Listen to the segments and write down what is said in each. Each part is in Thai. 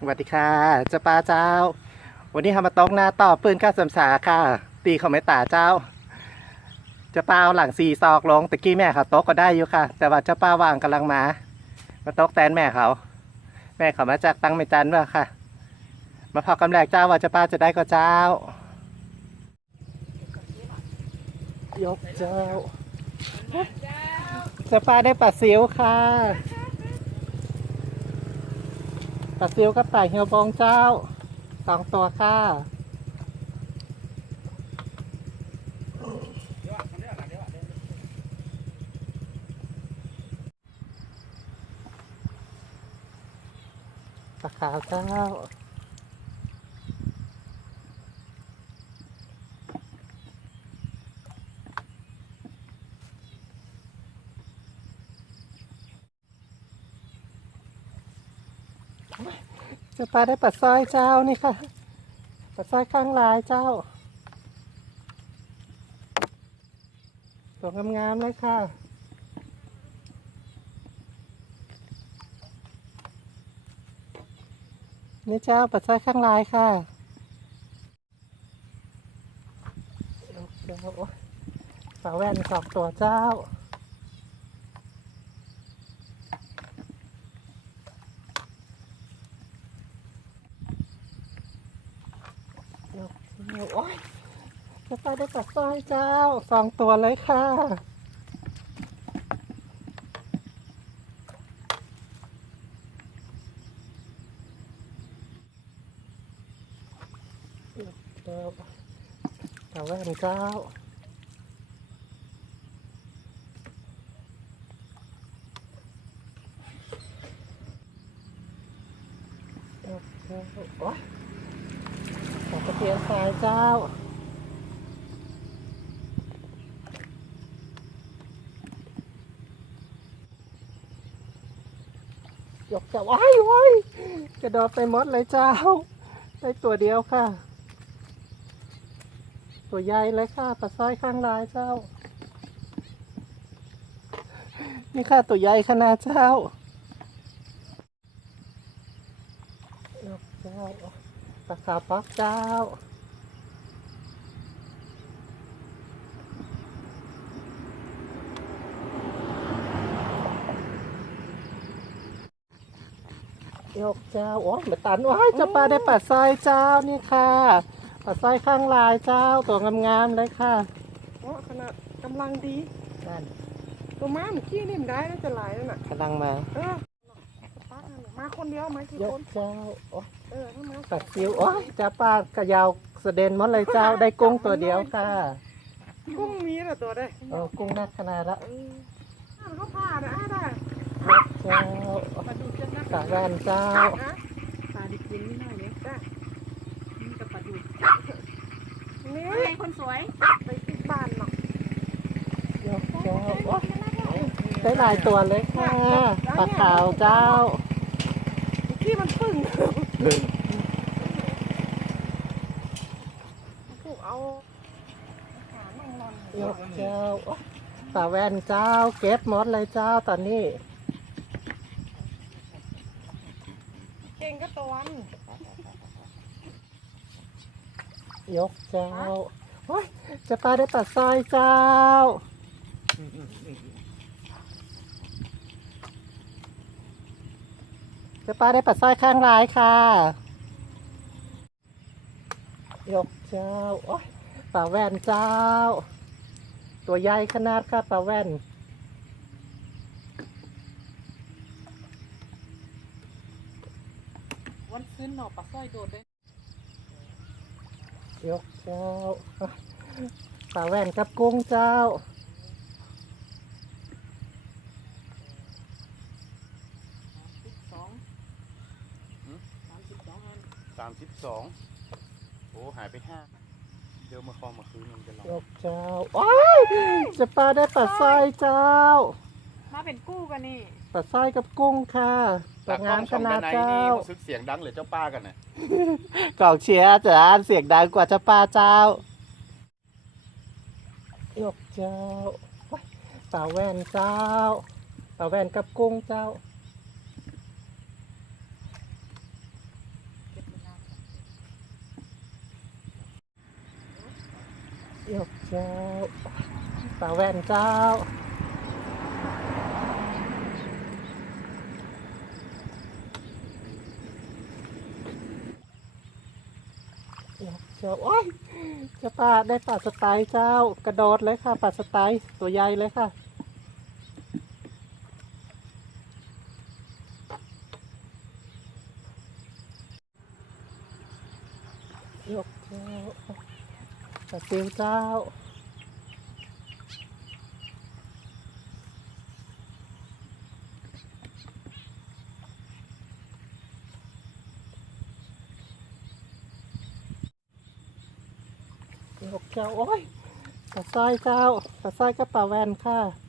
สวัสดีค่ะเจ้าป้าเจ้า วันนี้ทำมาตกหน้าต่อปืนก้าสำสาค่ะ ตีเขาไม่ตาเจ้าเจ้าป้าเอาหลังสี่ซอกลงตะกี้แม่เขาตกก็ได้อยู่ค่ะ แต่ว่าเจ้าป้าวางกำลังมา มาตกแตนแม่เขา แม่เขามาจากตังไม่จันว่ะค่ะ มาพอกำแรกเจ้าว่าเจ้าป้าจะได้ก็เจ้า ยกเจ้าเจ้าป้าได้ปลาซิวค่ะ ปลาซิวกับปลาเฮียวบองเจ้าสองตัวค่ะ ปลาขาวเจ้า จะปลาได้ปลาสร้อยเจ้านี่ค่ะปลาสร้อยข้างลายเจ้าตัวงามๆเลยค่ะนี่เจ้าปลาสร้อยข้างลายค่ะเดี๋ยวโอ๊ยปลาแว่นสองตัวเจ้า ยกนิ้ว โอ้ยจะไปได้ปลาสร้อยเจ้าสองตัวเลยค่ะเดี๋ยวตาแว่นเจ้าโอ้ย ขอตะเกียงสายเจ้า ยกจะว้ายว้ายกระโดดไปมดเลยเจ้า ได้ตัวเดียวค่ะ ตัวใหญ่เลยค่ะปลาสร้อยข้างลายเจ้า นี่ค่ะตัวใหญ่ขนาดเจ้ายกเจ้า ปลาขาวปักเจ้า ยกเจ้า โอ้ยมาตันว้ายเจะปลาได้ปลาสร้อยเจ้านี่ค่ะปลาสร้อยข้างลายเจ้าตัวงามๆเลยค่ะโอ้ขนาดกำลังดี นั่นตัวม้าเมื่อกี้นี่มันได้น่าจะหลายแล้วน่ะกำลังมาเออสปาร์คนั่นน่ะมาคนเดียวมากี่ยคกนเจ้า โอ้ ยเออถ้ามาตัดซิวโอ้ยเจะปลากระยาวเสด็นหมดเลยเจ้าได้กุ้งตัวเดียวค่ะกุ้งมีแต่ตัวได้เออกุ้งนักขนาดละเอออ้าวเขาผ่านะอะได้ยกเจ้ามาดูจังนะปลาแว่นเจ้านะปลาดิบกินนิดหน่อยเนี่ยได้นี่กับปลาดุกนี่ไงคนสวยไปติดบ้านเนาะยกเจ้าโอ๊ยได้หลายตัวเลยค่ะปลาขาวเจ้าเมื่อกี้มันปึ้ง ผูกเอาขานั่งรอนยกเจ้าโอ๊ยปลาแว่นเจ้า เก็บหมดเลยเจ้าตอนนี้ เก่งก็ตัววันยกเจ้า โอ๊ยจะปลาได้ปลาสร้อยเจ้า จะปลาได้ปลาสร้อยข้างร้ายค่ะ ยกเจ้าโอ๊ยปลาแว่นเจ้า ตัวใหญ่ขนาดค่ะปลาแว่นวันขึ้นหน่อปลาสร้อยโดดเลยยกเจ้าปลาแว่นกับกุ้งเจ้า สิบสองสามสิบสองอัน สามสิบสองโอ้หายไปห้าเดี๋ยวมาคลองมาคืนมันจะลองยกเจ้าโอ้ยจะปลาได้ปลาสร้อยเจ้ามาเป็นกู้กันนี่ปลาสร้อยกับกุ้งค่ะปลางามขนาดเจ้ารู้สึกเสียงดังเลยเจ้าป้ากันน่ะกล่องเชียร์จะอ่านเสียงดังกว่าเจ้าป้าเจ้ายกเจ้าโอ๊ยปลาแว่นเจ้าปลาแว่นกับกุ้งเจ้า ยกเจ้าปลาแว่นเจ้ายกเจ้าโอ้ยเจะปลาได้ปลาสไตล์เจ้า กระโดดเลยค่ะปลาสไตล์ตัวใหญ่เลยค่ะยกเจ้า ปลาซิวเจ้าหกเจ้า โอ้ยปลาสร้อยเจ้าปลาสร้อยกับปลาแวนค่ะ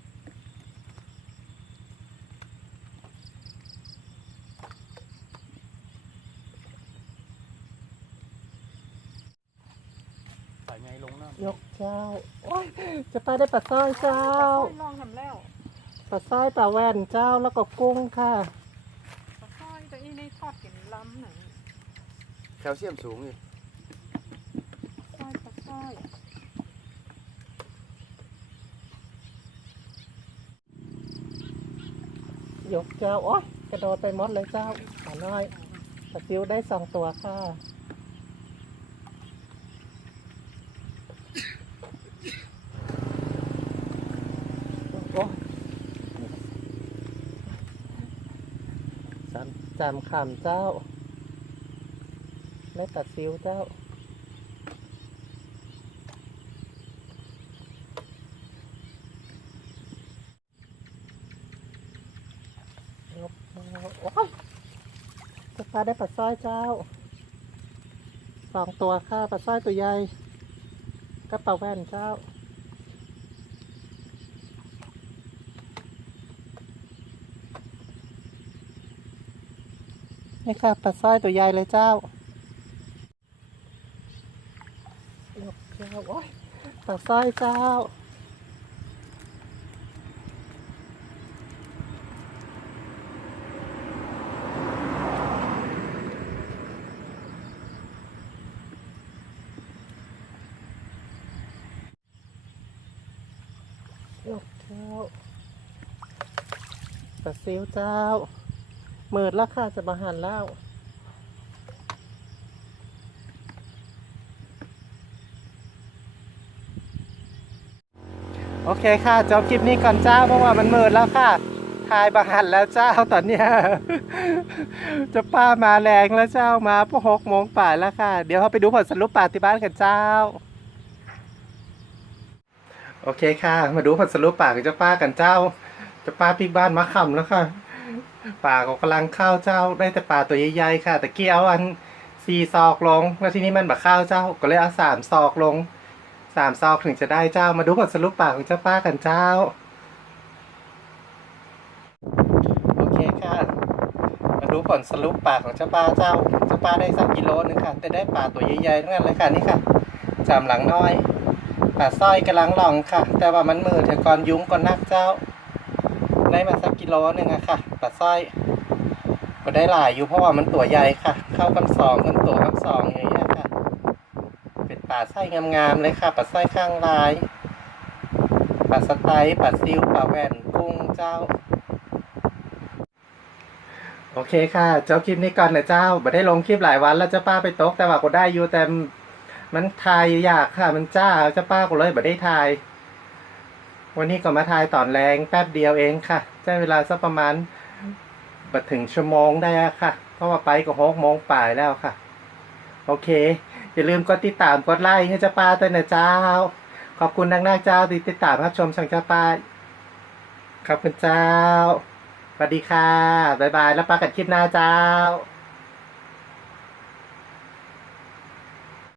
ไงลงน้ยกเจ้าโอ้ยจะไปได้ปลาสร้อยเจ้าปลาสร้อยลองทำแล้วปลาสร้อยปลาแวนเจ้าแล้วก็กุ้งค่ะปลาสร้อยแต่อีนี่ทอดกินล้ำหนึ่งำแคลเซียมสูงอีกสร้อยปลาสร้อยยกเจ้าโอ้ยกระโดดไปหมดเลยเจ้าปลาน้อยปลาซิวได้สองตัวค่ะ โอ้ย สามจำคำเจ้า และตัดซิวเจ้ายกเจ้า โอ้ยจะปลาได้ปลาสร้อยเจ้า สองตัวค่ะปลาสร้อยตัวใหญ่กระเป๋าแว่นเจ้า นี่ค่ะปลาสร้อยตัวใหญ่เลยเจ้ายกเจ้าโอ้ยปลาสร้อยเจ้ายกเจ้าปลาซิวเจ้า เมิดแล้วค่ะจะมาหันแล้วโอเคค่ะ จบคลิปนี้ก่อนเจ้า เพราะว่ามันเมิดแล้วค่ะทายบาหันแล้วเจ้าตอนเนี้ยจะป้ามาแรงแล้วเจ้ามาพวกหกโมงป่าแล้วค่ะ เดี๋ยวเราไปดูผลสรุปป่าที่บ้านกันเจ้า โอเคค่ะ มาดูผลสรุปป่าของเจ้าป้ากันเจ้าเจ้าป้าปิกบ้านมาขำแล้วค่ะ ป่าก็กำลังข้าวเจ้าได้แต่ป่าตัวใหญ่ๆค่ะแต่กี้ยวอันสี่ซอกลง แล้วที่นี้มันแบบข้าวเจ้าก็เลยเอาสามซอกลงสามซอกถึงจะได้เจ้ามาดูผลสรุปป่าของเจ้าป้ากันเจ้า โอเคค่ะ มาดูผลสรุปป่าของเจ้าป้าเจ้าเจ้าป้าได้สักกิโลนึงค่ะ แต่ได้ป่าตัวใหญ่ๆทั้งนั้นเลยค่ะนี่ค่ะจำหลังน้อยป่าสร้อยกำลังหลองค่ะ แต่ว่ามันมือเถอก่อนยุ้งก่อนนักเจ้า ได้มาสักกิโลหนึ่งอะค่ะป่าสร้อยก็ได้หลายอยู่เพราะว่ามันตัวใหญ่ค่ะ เข้ากันสองกันตัวกันสองอย่างเงี้ยค่ะ เป็นป่าไส้งามๆเลยค่ะป่าสร้อยข้างลายป่าสไตล์ป่าซิวป่าแหวนกุ้งเจ้า โอเคค่ะ เจ้าคลิปนี้ก่อนนะเจ้าไม่ได้ลงคลิปหลายวันแล้วเจ้าป้าไปตกแต่ว่าก็ได้อยู่แต่มันถ่ายยากค่ะ มันจ้าเจ้าป้าก็เลยไม่ได้ถ่าย วันนี้ก็มาถ่ายตอนแรงแป๊บเดียวเองค่ะใช้เวลาสักประมาณบัถึงชั่วโมงได้ค่ะ เพราะว่าไปก็หกโมงป่ายแล้วค่ะ โอเค อย่าลืมกดติดตามกดไลค์ให้จ้าป้าด้วยนะเจ้า ขอบคุณนักหน้าเจ้าที่ติดตามรับชมช่องจ้าป้าขอบคุณเจ้าสวัสดีค่ะ บ๊ายบาย แล้วปากันคลิปหน้าเจ้า